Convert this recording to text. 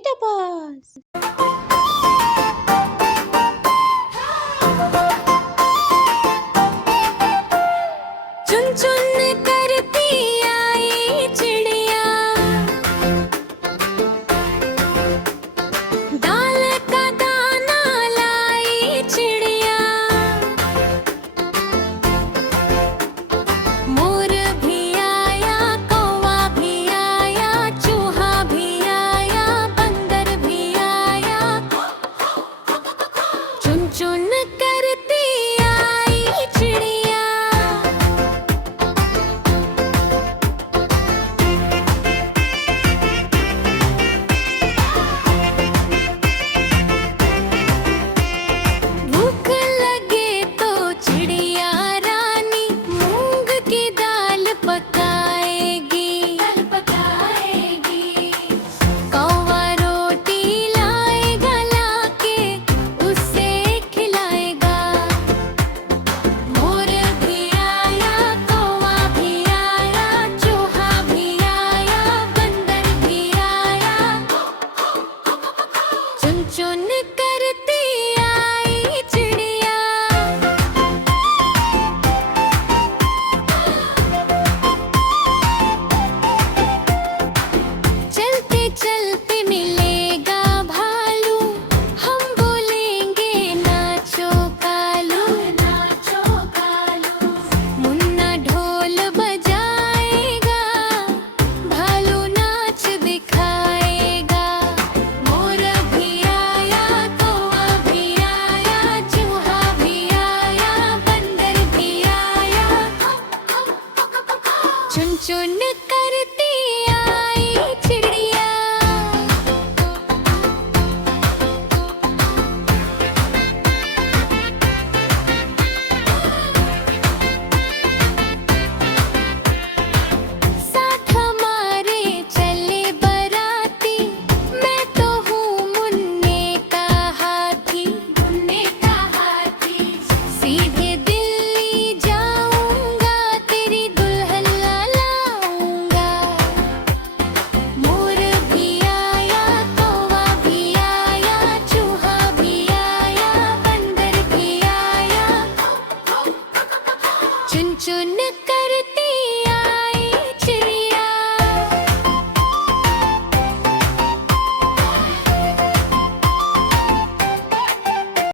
टपास। चुन चुन करती आई चिड़िया, दाल का दाना लाई चिड़िया। मोर भी आया, कौवा भी आया, चूहा भी आया, बंदर भी आया। चुन चुन करती आई चिड़िया। भूख लगे तो चिड़िया रानी मूंग की दाल पकाएगी। कौवा रोटी लाएगा, लाके उसे खिलाएगा। मोर भी आया, कौवा भी आया, चूहा भी आया, बंदर भी आया। चुन चुन करती आई चिड़िया। चलते चलते मिलेगा भालू, हम बोलेंगे नाचो कालू। मुन्ना ढोल बजाएगा, भालू नाच दिखाएगा। मोर भी आया, कौवा भी आया, चूहा भी आया, बंदर भी आया। चुन चुन करती आई चिड़िया। साथ हमारे चले बराती, मैं तो हूँ मुन्ने का हाथी। सीधे दिल्ली जाऊंगा, तेरी दुल्हन लाऊंगा। मोर भी आया, कौवा भी आया, चूहा भी आया, बंदर भी आया। चुन चुन